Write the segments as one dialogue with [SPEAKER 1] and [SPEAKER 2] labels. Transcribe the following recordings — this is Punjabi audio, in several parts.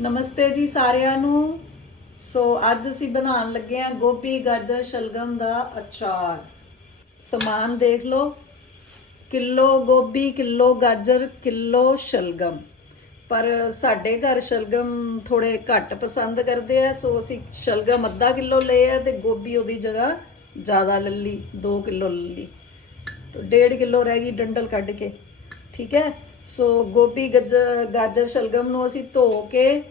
[SPEAKER 1] ਨਮਸਤੇ ਜੀ ਸਾਰਿਆਂ ਨੂੰ। ਸੋ ਅੱਜ ਅਸੀਂ ਬਣਾਉਣ ਲੱਗੇ ਹਾਂ ਗੋਭੀ, ਗਾਜਰ, ਸ਼ਲਗਮ ਦਾ ਅਚਾਰ। ਸਮਾਨ ਦੇਖ ਲਓ। ਕਿਲੋ ਗੋਭੀ, ਕਿਲੋ ਗਾਜਰ, ਕਿਲੋ ਸ਼ਲਗਮ। ਪਰ ਸਾਡੇ ਘਰ ਸ਼ਲਗਮ ਥੋੜੇ ਘੱਟ ਪਸੰਦ ਕਰਦੇ ਆ। ਸੋ ਅਸੀਂ ਸ਼ਲਗਮ ਅੱਧਾ ਕਿਲੋ ਲਏ ਆ ਤੇ ਗੋਭੀ ਉਹਦੀ ਜਗ੍ਹਾ ਜ਼ਿਆਦਾ ਲੈ ਲਈ 2 ਕਿਲੋ ਲੈ ਲਈ। ਡੇਢ ਕਿਲੋ ਰਹਿ ਗਈ ਡੰਡਲ ਕੱਢ ਕੇ। ਠੀਕ ਹੈ? ਸੋ ਗੋਭੀ ਗਾਜਰ ਗਾਜਰ ਸ਼ਲਗਮ ਨੂੰ ਅਸੀਂ ਧੋ ਕੇ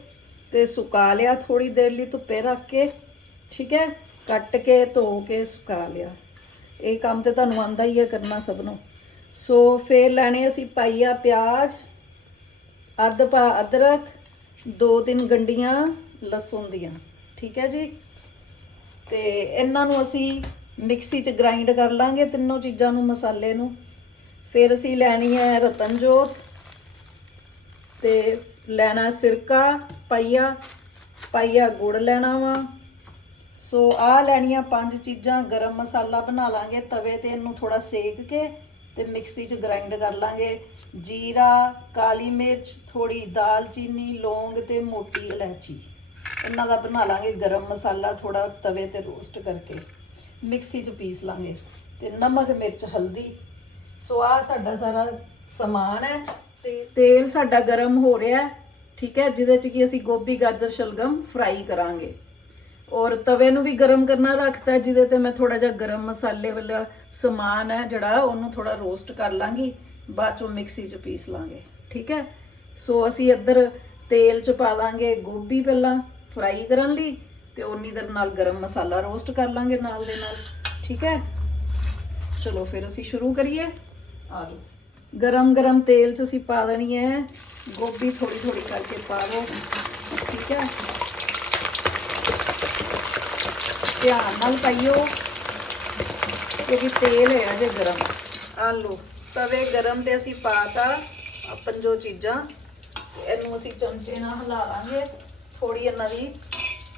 [SPEAKER 1] ਤੇ ਸੁਕਾ ਲਿਆ ਥੋੜੀ ਦੇਰ ਲਈ ਧੁੱਪੇ ਰੱਖ ਕੇ, ਠੀਕ ਹੈ? ਕੱਟ ਕੇ, ਧੋ ਕੇ, ਸੁਕਾ ਲਿਆ। ਇਹ ਕੰਮ ਤੇ ਤੁਹਾਨੂੰ ਆਂਦਾ ਹੀ ਹੈ ਕਰਨਾ ਸਭ ਨੂੰ। ਸੋ ਫੇਰ ਲੈਣੇ ਅਸੀਂ ਪਾਈਆ ਪਿਆਜ਼, ਅੱਧ ਪਾ ਅਦਰਕ, ਦੋ ਤਿੰਨ ਗੰਡੀਆਂ, ਲਸਣ ਦੀਆਂ, ਠੀਕ ਹੈ ਜੀ? ਤੇ ਇਹਨਾਂ ਨੂੰ ਅਸੀਂ ਮਿਕਸੀ 'ਚ ਗ੍ਰਾਈਂਡ ਕਰ ਲਾਂਗੇ ਤਿੰਨੋਂ ਚੀਜ਼ਾਂ ਨੂੰ, ਮਸਾਲੇ ਨੂੰ। ਫਿਰ ਅਸੀਂ ਲੈਣੀ ਹੈ ਰਤਨਜੋਤ ਤੇ ਲੈਣਾ ਸਿਰਕਾ, ਪਾਈਆ ਪਾਈਆ ਗੁੜ ਲੈਣਾ ਵਾ। ਸੋ ਆ ਲੈਣੀਆਂ ਪੰਜ ਚੀਜ਼ਾਂ, ਗਰਮ ਮਸਾਲਾ ਬਣਾ ਲਾਂਗੇ, ਤਵੇ ਤੇ ਇਹਨੂੰ ਥੋੜਾ ਸੇਕ ਕੇ ਤੇ ਮਿਕਸੀ 'ਚ ਗ੍ਰਾਈਂਡ ਕਰ ਲਾਂਗੇ। ਜੀਰਾ, ਕਾਲੀ ਮਿਰਚ ਥੋੜੀ ਦਾਲਚੀਨੀ, ਲੌਂਗ ਤੇ ਮੋਟੀ ਇਲਾਇਚੀ। ਇਹਨਾਂ ਦਾ ਬਣਾ ਲਾਂਗੇ ਗਰਮ ਮਸਾਲਾ ਥੋੜਾ ਤਵੇ ਤੇ ਰੋਸਟ ਕਰਕੇ। ਮਿਕਸੀ 'ਚ ਪੀਸ ਲਾਂਗੇ ਤੇ ਨਮਕ, ਮਿਰਚ, ਹਲਦੀ। ਸੋ ਆ ਸਾਡਾ ਸਾਰਾ ਸਮਾਨ ਹੈ। ਤੇਲ ਸਾਡਾ ਗਰਮ ਹੋ ਰਿਹਾ ਠੀਕ ਹੈ, ਜਿਹਦੇ 'ਚ ਕੀ ਅਸੀਂ ਗੋਭੀ, ਗਾਜਰ, ਸ਼ਲਗਮ ਫਰਾਈ ਕਰਾਂਗੇ। ਔਰ ਤਵੇ ਨੂੰ ਵੀ ਗਰਮ ਕਰਨਾ ਰੱਖਤਾ, ਜਿਹਦੇ ਤੇ ਮੈਂ ਥੋੜਾ ਜਿਹਾ ਗਰਮ ਮਸਾਲੇ ਵਾਲਾ ਸਮਾਨ ਹੈ ਜਿਹੜਾ, ਉਹਨੂੰ ਥੋੜਾ ਰੋਸਟ ਕਰ ਲਾਂਗੀ, ਬਾਅਦ ਚੋਂ ਮਿਕਸੀ 'ਚ ਪੀਸ ਲਾਂਗੇ, ਠੀਕ ਹੈ। ਸੋ ਅਸੀਂ ਇੱਧਰ ਤੇਲ 'ਚ ਪਾ ਲਾਂਗੇ ਗੋਭੀ ਪਹਿਲਾਂ ਫਰਾਈ ਕਰਨ ਲਈ, ਤੇ ਉਨੀ ਦੇਰ ਨਾਲ ਗਰਮ ਮਸਾਲਾ ਰੋਸਟ ਕਰ ਲਾਂਗੇ ਨਾਲ ਦੇ ਨਾਲ, ਠੀਕ ਹੈ। ਚਲੋ ਫਿਰ ਅਸੀਂ ਸ਼ੁਰੂ ਕਰੀਏ। ਆ ਲਓ ਗਰਮ ਗਰਮ ਤੇਲ 'ਚ ਅਸੀਂ ਪਾ ਦੇਣੀ ਹੈ। ਗੋਭੀ ਥੋੜੀ ਥੋੜੀ ਕਰਕੇ ਪਾ ਦਿਓ ਠੀਕ ਹੈ। ਧਿਆਨ ਨਾਲ ਪਾਈਓ, ਕਿਉਂਕਿ ਤੇਲ ਹੈ ਜੇ ਗਰਮ। ਆਲੂ ਲਓ ਤਵੇ ਗਰਮ ਤੇ ਅਸੀਂ ਪਾਤਾ ਆਪਨ ਜੋ ਚੀਜ਼ਾਂ। ਇਹਨੂੰ ਅਸੀਂ ਚਮਚੇ ਨਾਲ ਹਿਲਾ ਲਾਂਗੇ। ਥੋੜੀ ਇਹਨਾਂ ਦੀ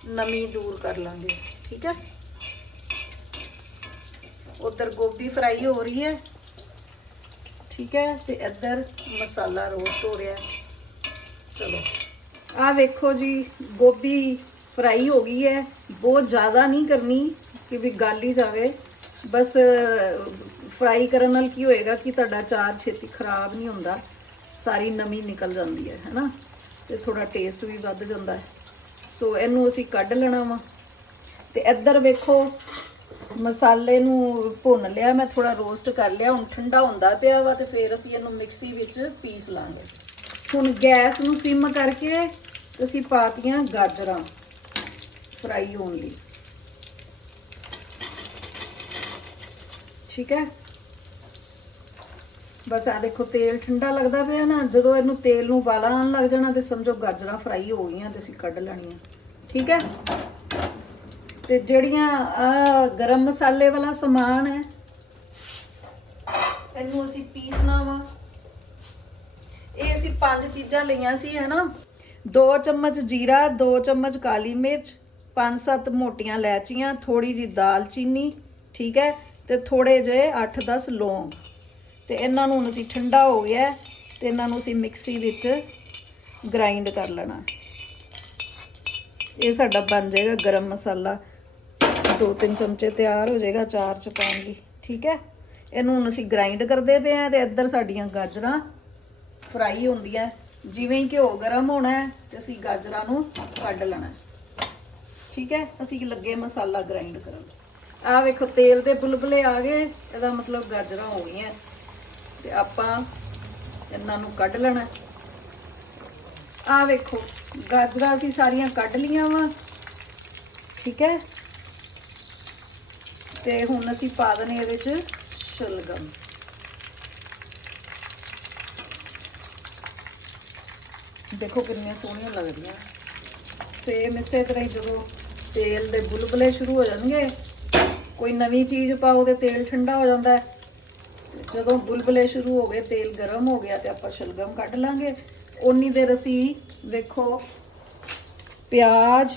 [SPEAKER 1] ਨਮੀ ਦੂਰ ਕਰ ਲਾਂਗੇ। ਠੀਕ ਹੈ। ਉਧਰ ਗੋਭੀ ਫਰਾਈ ਹੋ ਰਹੀ ਹੈ। ਠੀਕ ਹੈ ਤੇ ਇੱਧਰ ਮਸਾਲਾ ਰੋਸਟ ਹੋ ਰਿਹਾ ਚਲੋ। ਆ ਵੇਖੋ ਜੀ, ਗੋਭੀ ਫਰਾਈ ਹੋ ਗਈ ਹੈ। ਬਹੁਤ ਜ਼ਿਆਦਾ ਨਹੀਂ ਕਰਨੀ ਕਿ ਵੀ ਗਲ ਹੀ ਜਾਵੇ। ਬਸ, ਫਰਾਈ ਕਰਨ ਨਾਲ ਕੀ ਹੋਏਗਾ ਕਿ ਤੁਹਾਡਾ ਚਾਰ ਛੇਤੀ ਖਰਾਬ ਨਹੀਂ ਹੁੰਦਾ। ਸਾਰੀ ਨਮੀ ਨਿਕਲ ਜਾਂਦੀ ਹੈ, ਹੈਨਾ? ਤੇ ਥੋੜਾ ਟੇਸਟ ਵੀ ਵੱਧ ਜਾਂਦਾ ਹੈ। ਸੋ ਇਹਨੂੰ ਅਸੀਂ ਕੱਢ ਲੈਣਾ ਵਾ। ਤੇ ਇੱਧਰ ਵੇਖੋ ਮਸਾਲੇ ਨੂੰ ਭੁੰਨ ਲਿਆ, ਮੈਂ ਥੋੜਾ ਰੋਸਟ ਕਰ ਲਿਆ, ਹੁਣ ਠੰਡਾ ਹੁੰਦਾ ਪਿਆ ਵਾ ਤੇ ਫਿਰ ਅਸੀਂ ਇਹਨੂੰ ਮਿਕਸੀ ਵਿੱਚ ਪੀਸ ਲਾਂਗੇ। ਹੁਣ ਗੈਸ ਨੂੰ ਸਿਮ ਕਰਕੇ ਤੇ ਅਸੀਂ ਪਾਤੀਆਂ ਗਾਜਰਾਂ ਫਰਾਈ ਹੋਣ ਲਈ। ਠੀਕ ਹੈ? ਬਸ ਆ ਦੇਖੋ, ਤੇਲ ਠੰਡਾ ਲੱਗਦਾ ਪਿਆ ਨਾ, ਜਦੋਂ ਇਹਨੂੰ ਤੇਲ ਨੂੰ ਉਬਾਲਾ ਆਉਣ ਲੱਗ ਜਾਣਾ ਤੇ ਸਮਝੋ ਗਾਜਰਾਂ ਫਰਾਈ ਹੋ ਗਈਆਂ ਤੇ ਅਸੀਂ ਕੱਢ ਲੈਣੀਆਂ। ਠੀਕ ਹੈ? ਤੇ ਜਿਹੜੀਆਂ ਆ ਗਰਮ ਮਸਾਲੇ ਵਾਲਾ ਸਮਾਨ ਹੈ, ਇਹਨੂੰ ਅਸੀਂ ਪੀਸਣਾ ਵਾ। ਇਹ ਅਸੀਂ ਪੰਜ ਚੀਜ਼ਾਂ ਲਈਆਂ ਸੀ ਹੈਨਾ 2 ਚਮਚ ਜੀਰਾ 2 ਚਮਚ ਕਾਲੀ ਮਿਰਚ 5-7 ਮੋਟੀਆਂ ਇਲਾਚੀਆਂ ਥੋੜੀ ਜੀ ਦਾਲਚੀਨੀ ਠੀਕ ਹੈ? ਤੇ ਥੋੜੇ ਜਿਹੇ 8-10 ਲੌਂਗ। ਤੇ ਇਹਨਾਂ ਨੂੰ ਹੁਣ ਅਸੀਂ ਠੰਡਾ ਹੋ ਗਿਆ ਹੈ, ਤੇ ਇਹਨਾਂ ਨੂੰ ਅਸੀਂ ਮਿਕਸੀ ਵਿੱਚ ਗ੍ਰਾਈਂਡ ਕਰ ਲੈਣਾ। ਇਹ ਸਾਡਾ ਬਣ ਜਾਏਗਾ ਗਰਮ ਮਸਾਲਾ। ਦੋ ਤਿੰਨ ਚਮਚੇ ਤਿਆਰ ਹੋ ਜਾਏਗਾ ਚਾਰ ਚ ਪਾਉਣ ਲਈ, ਠੀਕ ਹੈ? ਇਹਨੂੰ ਹੁਣ ਅਸੀਂ ਗ੍ਰਾਈਂਡ ਕਰਦੇ ਪਏ ਆ ਤੇ ਇੱਧਰ ਸਾਡੀਆਂ ਗਾਜਰਾਂ ਫਰਾਈ ਹੁੰਦੀਆਂ ਜਿਵੇਂ ਹੀ ਘਿਓ ਗਰਮ ਹੋਣਾ ਹੈ ਤੇ ਅਸੀਂ ਗਾਜਰਾਂ ਨੂੰ ਕੱਢ ਲੈਣਾ ਠੀਕ ਹੈ? ਅਸੀਂ ਲੱਗੇ ਮਸਾਲਾ ਗ੍ਰਾਈਂਡ ਕਰਨ। ਆ ਵੇਖੋ, ਤੇਲ ਦੇ ਬੁਲਬੁਲੇ ਆ ਗਏ, ਇਹਦਾ ਮਤਲਬ ਗਾਜਰਾਂ ਹੋ ਗਈਆਂ। ਤੇ ਆਪਾਂ ਇਹਨਾਂ ਨੂੰ ਕੱਢ ਲੈਣਾ ਆ ਵੇਖੋ, ਗਾਜਰਾਂ ਅਸੀਂ ਸਾਰੀਆਂ ਕੱਢ ਲੀਆਂ ਵਾ। ਠੀਕ ਹੈ? ਤੇ ਹੁਣ ਅਸੀਂ ਪਾ ਦਨੇ ਇਹਦੇ ਚ ਸ਼ਲਗਮ। ਦੇਖੋ ਕਿੰਨੀਆਂ ਸੋਹਣੀਆਂ ਲੱਗਦੀਆਂ। ਸੇਮ ਇਸੇ ਤਰ੍ਹਾਂ ਹੀ ਜਦੋਂ ਤੇਲ ਦੇ ਬੁਲਬਲੇ ਸ਼ੁਰੂ ਹੋ ਜਾਣਗੇ, ਕੋਈ ਨਵੀਂ ਚੀਜ਼ ਪਾਓ ਤੇ ਤੇਲ ਠੰਡਾ ਹੋ ਜਾਂਦਾ ਹੈ। ਜਦੋਂ ਬੁਲਬਲੇ ਸ਼ੁਰੂ ਹੋ ਗਏ, ਤੇਲ ਗਰਮ ਹੋ ਗਿਆ ਤੇ ਆਪਾਂ ਸ਼ਲਗਮ ਕੱਢ ਲਾਂਗੇ। ਉਨੀ ਦੇਰ ਅਸੀਂ ਵੇਖੋ ਪਿਆਜ਼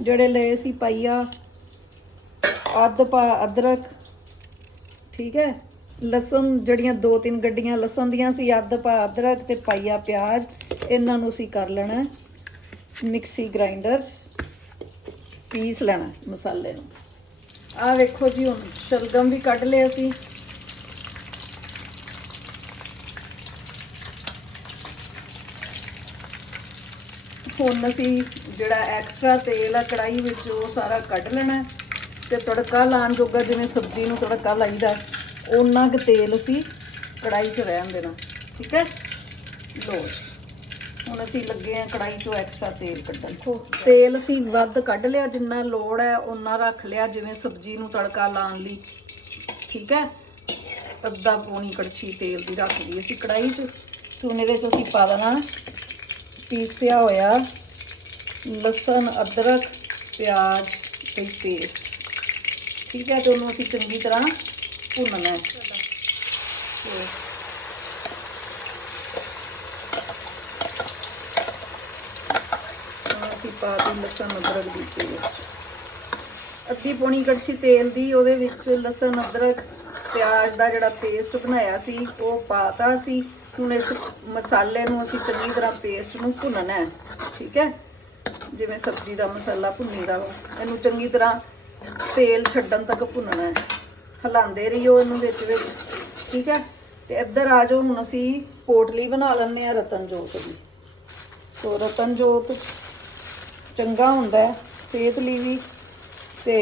[SPEAKER 1] ਜਿਹੜੇ ਲਏ ਸੀ ਪਾਈਆ ਅੱਧ ਪਾ, ਅਦਰਕ, ਠੀਕ ਹੈ? ਲਸਣ ਜਿਹੜੀਆਂ ਦੋ ਤਿੰਨ ਗੱਡੀਆਂ, ਲਸਣ ਦੀਆਂ ਸੀ, ਅੱਧ ਪਾ ਅਦਰਕ ਤੇ ਪਾਈਆ ਪਿਆਜ਼, ਇਹਨਾਂ ਨੂੰ ਅਸੀਂ ਕਰ ਲੈਣਾ ਮਿਕਸੀ ਗ੍ਰਾਈਂਡਰਸ, ਪੀਸ ਲੈਣਾ ਮਸਾਲੇ ਨੂੰ। ਆ ਵੇਖੋ ਜੀ ਹੁਣ, ਸ਼ਲਗਮ ਵੀ ਕੱਢ ਲਿਆ ਸੀ ਹੁਣ ਅਸੀਂ ਜਿਹੜਾ ਐਕਸਟਰਾ ਤੇਲ ਆ ਕੜਾਈ ਵਿੱਚ, ਉਹ ਸਾਰਾ ਕੱਢ ਲੈਣਾ। ਤੇ ਤੜਕਾ ਲਾਉਣ ਜੋਗਾ ਜਿਵੇਂ ਸਬਜ਼ੀ ਨੂੰ ਤੜਕਾ ਲਾਈਦਾ ਉਹਨਾਂ ਕੁ ਤੇਲ ਅਸੀਂ ਕੜਾਈ 'ਚ ਰਹਿਣ ਦੇਣਾ, ਠੀਕ ਹੈ? ਲੋ ਹੁਣ ਅਸੀਂ ਲੱਗੇ ਆ ਕੜਾਈ 'ਚੋਂ ਐਕਸਟਰਾ ਤੇਲ ਕੱਢਣ। ਤੇਲ ਅਸੀਂ ਵੱਧ ਕੱਢ ਲਿਆ, ਜਿੰਨਾ ਲੋੜ ਹੈ ਉਹਨਾਂ ਰੱਖ ਲਿਆ, ਜਿਵੇਂ ਸਬਜ਼ੀ ਨੂੰ ਤੜਕਾ ਲਾਉਣ ਲਈ, ਠੀਕ ਹੈ? ਅੱਧਾ ਪੌਣੀ ਕੜਛੀ ਤੇਲ ਦੀ ਰੱਖ ਲਈ ਅਸੀਂ ਕੜਾਈ 'ਚ ਤੇ ਹੁਣ ਇਹਦੇ 'ਚ ਅਸੀਂ ਪਾ ਦੇਣਾ, ਪੀਸਿਆ ਹੋਇਆ ਲਸਣ, ਅਦਰਕ, ਪਿਆਜ਼ ਤੇ ਪੇਸਟ ਠੀਕ ਹੈ, ਤੇ ਉਹਨੂੰ ਅਸੀਂ ਚੰਗੀ ਤਰ੍ਹਾਂ ਭੁੰਨਣਾ ਹੈ। ਅਸੀਂ ਪਾ ਦਿੱਤੀ ਲਸਣ ਅਦਰਕ ਦੀ ਪੇਸਟ। ਅੱਧੀ ਪੌਣੀ ਕੜਛੀ ਤੇਲ ਦੀ, ਉਹਦੇ ਵਿੱਚ ਲਸਣ, ਅਦਰਕ, ਪਿਆਜ਼ ਦਾ ਜਿਹੜਾ ਪੇਸਟ ਬਣਾਇਆ ਸੀ, ਉਹ ਪਾਤਾ ਸੀ। ਹੁਣ ਇਸ ਮਸਾਲੇ ਨੂੰ ਅਸੀਂ ਚੰਗੀ ਤਰ੍ਹਾਂ ਪੇਸਟ ਨੂੰ ਭੁੰਨਣਾ ਹੈ। ਠੀਕ ਹੈ? ਜਿਵੇਂ ਸਬਜ਼ੀ ਦਾ ਮਸਾਲਾ ਭੁੰਨੀਦਾ ਵਾ। ਇਹਨੂੰ ਚੰਗੀ ਤਰ੍ਹਾਂ ਤੇਲ ਛੱਡਣ ਤੱਕ ਭੁੰਨਣਾ ਹੈ। ਹਿਲਾਉਂਦੇ ਰਹੀਓ ਇਹਨੂੰ ਵਿੱਚ ਵਿੱਚ, ਠੀਕ ਹੈ? ਤੇ ਇੱਧਰ ਆ ਜਾਓ, ਹੁਣ ਅਸੀਂ ਪੋਟਲੀ ਬਣਾ ਲੈਂਦੇ ਆ ਰਤਨਜੋਤ ਦੀ। ਸੋ ਰਤਨਜੋਤ ਚੰਗਾ ਹੁੰਦਾ ਹੈ, ਸਿਹਤ ਲਈ ਵੀ। ਤੇ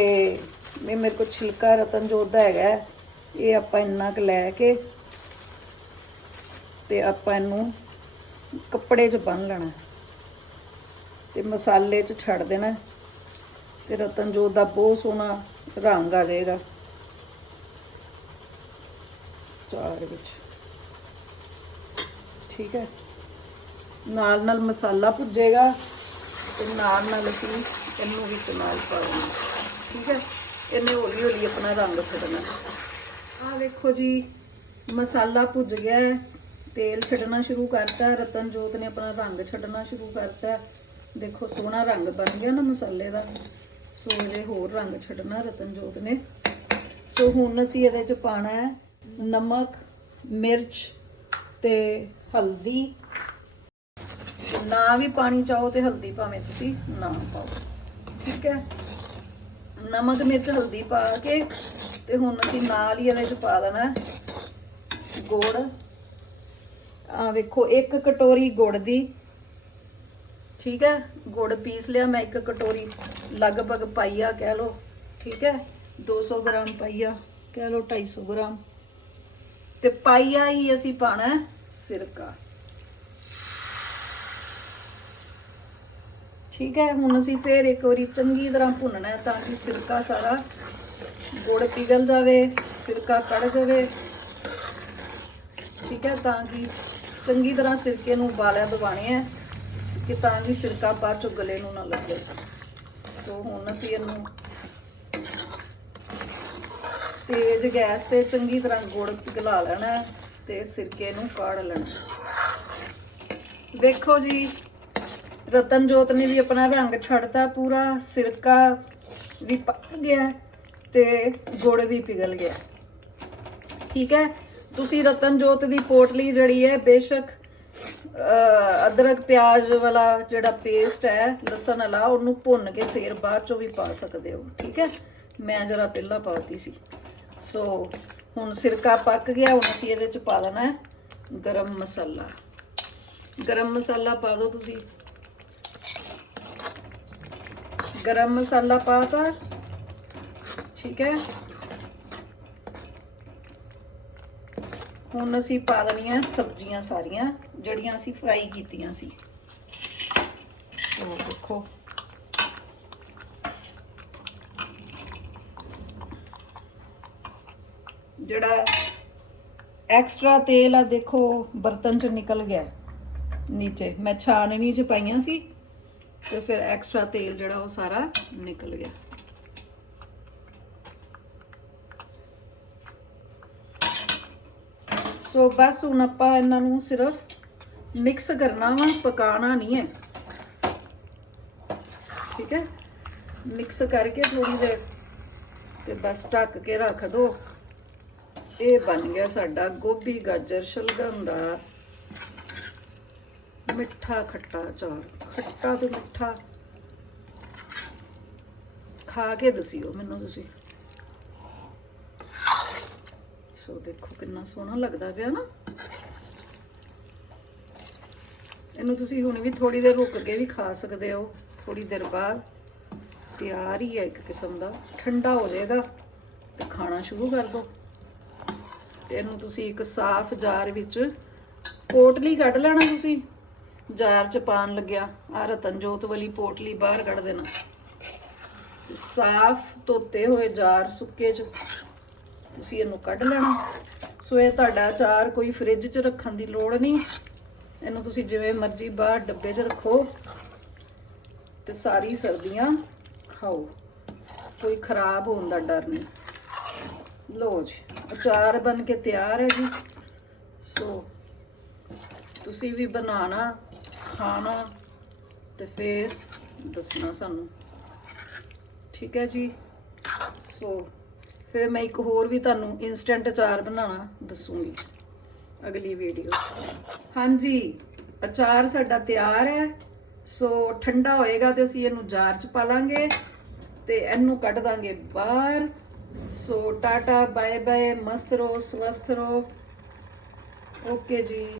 [SPEAKER 1] ਇਹ ਮੇਰੇ ਕੋਲ ਛਿਲਕਾ ਰਤਨਜੋਤ ਦਾ ਹੈਗਾ ਹੈ। ਇਹ ਆਪਾਂ ਇੰਨਾ ਕੁ ਲੈ ਕੇ ਤੇ ਆਪਾਂ ਇਹਨੂੰ ਕੱਪੜੇ 'ਚ ਬੰਨ ਲੈਣਾ ਤੇ ਮਸਾਲੇ 'ਚ ਛੱਡ ਦੇਣਾ ਤੇ ਰਤਨਜੋਤ ਦਾ ਬਹੁਤ ਸੋਹਣਾ ਰੰਗ ਆ ਜਾਏਗਾ। ਚਾਰ ਵਿੱਚ। ਠੀਕ ਹੈ। ਨਾਲ ਨਾਲ ਮਸਾਲਾ ਭੁੱਜੇਗਾ ਤੇ ਨਾਲ ਨਾਲ ਅਸੀਂ ਇਹਨੂੰ ਵਿੱਚ ਨਾਲ ਪਾਵਾਂਗੇ। ਠੀਕ ਹੈ। ਇਹਨੇ ਹੌਲੀ ਹੌਲੀ ਆਪਣਾ ਰੰਗ ਛੱਡਣਾ। ਆ ਵੇਖੋ ਜੀ, ਮਸਾਲਾ ਭੁੱਜ ਗਿਆ ਹੈ। ਤੇਲ ਛੱਡਣਾ ਸ਼ੁਰੂ ਕਰਤਾ। ਰਤਨਜੋਤ ਨੇ ਆਪਣਾ ਰੰਗ ਛੱਡਣਾ ਸ਼ੁਰੂ ਕਰਤਾ। ਦੇਖੋ, ਸੋਹਣਾ ਰੰਗ ਬਣ ਗਿਆ ਨਾ ਮਸਾਲੇ ਦਾ। ਸੋ ਇਹ ਹੋਰ ਰੰਗ ਛੱਡਣਾ ਰਤਨਜੋਤ ਨੇ। ਸੋ ਹੁਣ ਅਸੀਂ ਇਹਦੇ ਚ ਪਾਣਾ ਹੈ ਨਮਕ, ਮਿਰਚ ਤੇ ਹਲਦੀ। ਨਾ ਵੀ ਪਾਣੀ ਚਾਹੋ ਤੇ ਹਲਦੀ ਭਾਵੇਂ ਤੁਸੀਂ ਨਾ ਪਾਓ। ਠੀਕ ਹੈ? ਨਮਕ, ਮਿਰਚ, ਹਲਦੀ ਪਾ ਕੇ ਤੇ ਹੁਣ ਅਸੀਂ ਨਾਲ ਹੀ ਇਹਦੇ ਚ ਪਾ ਦੇਣਾ ਗੁੜ। ਆ ਵੇਖੋ, ਇੱਕ ਕਟੋਰੀ ਗੁੜ ਦੀ ਠੀਕ ਹੈ? ਗੁੜ ਪੀਸ ਲਿਆ ਮੈਂ, ਇੱਕ ਕਟੋਰੀ ਲਗਭਗ ਪਾਈਆ ਕਹਿ ਲਓ, ਠੀਕ ਹੈ? 200 ਗ੍ਰਾਮ ਪਾਈਆ ਕਹਿ ਲਓ 250 ਗ੍ਰਾਮ। ਤੇ ਪਾਈਆ ਹੀ ਅਸੀਂ ਪਾਣਾ ਸਿਰਕਾ। ਠੀਕ ਹੈ? ਹੁਣ ਅਸੀਂ ਫੇਰ ਇੱਕ ਵਾਰੀ ਚੰਗੀ ਤਰ੍ਹਾਂ ਭੁੰਨਣਾ ਹੈ ਤਾਂ ਕਿ ਸਿਰਕਾ ਸਾਰਾ ਗੁੜ ਪਿਘਲ ਜਾਵੇ, ਸਿਰਕਾ ਕੜ ਜਾਵੇ। ਠੀਕ ਹੈ? ਤਾਂ ਕਿ ਚੰਗੀ ਤਰ੍ਹਾਂ ਸਿਰਕੇ ਨੂੰ ਉਬਾਲਿਆ ਦਵਾਣੇ ਹੈ। ਕਿ ਤਾਂ ਕਿ ਸਿਰਕਾ ਬਾਅਦ ਚੋਂ ਗਲੇ ਨੂੰ ਨਾ ਲੱਗੇ। ਸੋ ਹੁਣ ਅਸੀਂ ਇਹਨੂੰ ਤੇਜ਼ ਗੈਸ ਤੇ ਚੰਗੀ ਤਰ੍ਹਾਂ ਗੁੜ ਪਿਘਲਾ ਲੈਣਾ ਹੈ ਤੇ ਸਿਰਕੇ ਨੂੰ ਕਾੜ ਲੈਣਾ ਵੇਖੋ ਜੀ, ਰਤਨਜੋਤ ਨੇ ਵੀ ਆਪਣਾ ਰੰਗ ਛੱਡਤਾ, ਪੂਰਾ ਸਿਰਕਾ ਵੀ ਪੱਕ ਗਿਆ ਤੇ ਗੁੜ ਵੀ ਪਿਘਲ ਗਿਆ ਠੀਕ ਹੈ, ਤੁਸੀਂ ਰਤਨਜੋਤ ਦੀ ਪੋਟਲੀ ਜਿਹੜੀ ਹੈ, ਬੇਸ਼ੱਕ ਅਦਰਕ, ਪਿਆਜ਼ ਵਾਲਾ ਜਿਹੜਾ ਪੇਸਟ ਹੈ, ਲਸਣ ਵਾਲਾ, ਉਹਨੂੰ ਭੁੰਨ ਕੇ ਫਿਰ ਬਾਅਦ ਚੋਂ ਵੀ ਪਾ ਸਕਦੇ ਹੋ, ਠੀਕ ਹੈ? ਮੈਂ ਜਰਾ ਪਹਿਲਾਂ ਪਾਤੀ ਸੀ। ਸੋ ਹੁਣ ਸਿਰਕਾ ਪੱਕ ਗਿਆ, ਹੁਣ ਅਸੀਂ ਇਹਦੇ ਚ ਪਾ ਦੇਣਾ ਹੈ ਗਰਮ ਮਸਾਲਾ। ਗਰਮ ਮਸਾਲਾ ਪਾ ਦਿਓ ਤੁਸੀਂ। ਗਰਮ ਮਸਾਲਾ ਪਾਤਾ ਠੀਕ ਹੈ? ਹੁਣ ਅਸੀਂ ਪਾ ਦੇਣੀਆਂ ਸਬਜ਼ੀਆਂ ਸਾਰੀਆਂ ਜਿਹੜੀਆਂ ਅਸੀਂ ਫਰਾਈ ਕੀਤੀਆਂ ਸੀ। ਉਹ ਦੇਖੋ। ਜਿਹੜਾ ਐਕਸਟਰਾ ਤੇਲ ਆ ਦੇਖੋ ਬਰਤਨ ਚ ਨਿਕਲ ਗਿਆ। ਨੀਚੇ ਮੈਂ ਛਾਨਣੀ ਚ ਪਾਈਆਂ ਸੀ ਤੇ ਫਿਰ ਐਕਸਟਰਾ ਤੇਲ ਜਿਹੜਾ ਉਹ ਸਾਰਾ ਨਿਕਲ ਗਿਆ। ਸੋ ਬਸ ਹੁਣ ਆਪਾਂ ਇਹਨਾਂ ਨੂੰ ਸਿਰਫ ਮਿਕਸ ਕਰਨਾ ਵਾ ਪਕਾਣਾ ਨਹੀਂ ਹੈ। ਠੀਕ ਹੈ? ਮਿਕਸ ਕਰਕੇ ਥੋੜੀ ਦੇਰ ਤੇ ਬਸ ਢੱਕ ਕੇ ਰੱਖ ਦੋ। ਇਹ ਬਣ ਗਿਆ ਸਾਡਾ ਗੋਭੀ ਗਾਜਰ ਸ਼ਲਗਮ ਦਾ ਮਿੱਠਾ ਖੱਟਾ ਅਚਾਰ। ਖੱਟਾ ਤੇ ਮਿੱਠਾ। ਖਾ ਕੇ ਦਸਿਓ ਮੈਨੂੰ ਤੁਸੀਂ। ਸੋ ਦੇਖੋ ਕਿੰਨਾ ਸੋਹਣਾ ਲੱਗਦਾ ਪਿਆ ਨਾ। ਇਹਨੂੰ ਤੁਸੀਂ ਹੁਣ ਵੀ ਥੋੜੀ ਦੇਰ ਰੁਕ ਕੇ ਵੀ ਖਾ ਸਕਦੇ ਹੋ ਥੋੜੀ ਦੇਰ ਬਾਅਦ। ਤਿਆਰ ਹੀ ਹੈ ਇੱਕ ਕਿਸਮ ਦਾ, ਠੰਡਾ ਹੋ ਜਾਏਗਾ ਤੇ ਖਾਣਾ ਸ਼ੁਰੂ ਕਰ ਦਿਓ ਤੇ ਇਹਨੂੰ ਤੁਸੀਂ ਇੱਕ ਸਾਫ਼ ਜਾਰ ਵਿੱਚ ਪੋਟਲੀ ਕੱਢ ਲੈਣਾ ਤੁਸੀਂ। ਜਾਰ ਚ ਪਾਣ ਲੱਗਿਆ ਆ ਰਤਨਜੋਤ ਵਾਲੀ ਪੋਟਲੀ ਬਾਹਰ ਕੱਢ ਦੇਣਾ। ਸਾਫ਼ ਧੋਤੇ ਹੋਏ ਜਾਰ ਸੁੱਕੇ ਚ। ਤੁਸੀਂ ਇਹਨੂੰ ਕੱਢ ਲੈਣਾ। ਸੋ ਇਹ ਤੁਹਾਡਾ ਅਚਾਰ ਕੋਈ ਫ੍ਰਿਜ 'ਚ ਰੱਖਣ ਦੀ ਲੋੜ ਨਹੀਂ। ਇਹਨੂੰ ਤੁਸੀਂ ਜਿਵੇਂ ਮਰਜ਼ੀ ਬਾਹਰ ਡੱਬੇ 'ਚ ਰੱਖੋ ਤੇ ਸਾਰੀ ਸਰਦੀਆਂ ਖਾਓ। ਕੋਈ ਖਰਾਬ ਹੋਣ ਦਾ ਡਰ ਨਹੀਂ। ਲੋ ਜੀ, ਅਚਾਰ ਬਣ ਕੇ ਤਿਆਰ ਹੈ ਜੀ। ਸੋ ਤੁਸੀਂ ਵੀ ਬਣਾਣਾ ਖਾਣਾ ਤੇ ਫਿਰ ਦੱਸਣਾ ਸਾਨੂੰ। ਠੀਕ ਹੈ ਜੀ? ਸੋ ਫਿਰ ਮੈਂ ਇੱਕ ਹੋਰ ਵੀ ਤੁਹਾਨੂੰ ਇਨਸਟੈਂਟ ਅਚਾਰ ਬਣਾਉਣਾ ਦੱਸੂਗੀ, ਅਗਲੀ ਵੀਡੀਓ ਹਾਂਜੀ, ਅਚਾਰ ਸਾਡਾ ਤਿਆਰ ਹੈ, ਸੋ ਠੰਡਾ ਹੋਏਗਾ ਤੇ ਅਸੀਂ ਇਹਨੂੰ ਜਾਰ ਚ ਪਾ ਲਾਂਗੇ ਤੇ ਇਹਨੂੰ ਕੱਢ ਦਾਂਗੇ ਬਾਹਰ। ਸੋ ਟਾਟਾ ਬਾਏ ਬਾਏ ਮਸਤ ਰਹੋ, ਸਵਸਥ ਰਹੋ। ਓਕੇ ਜੀ।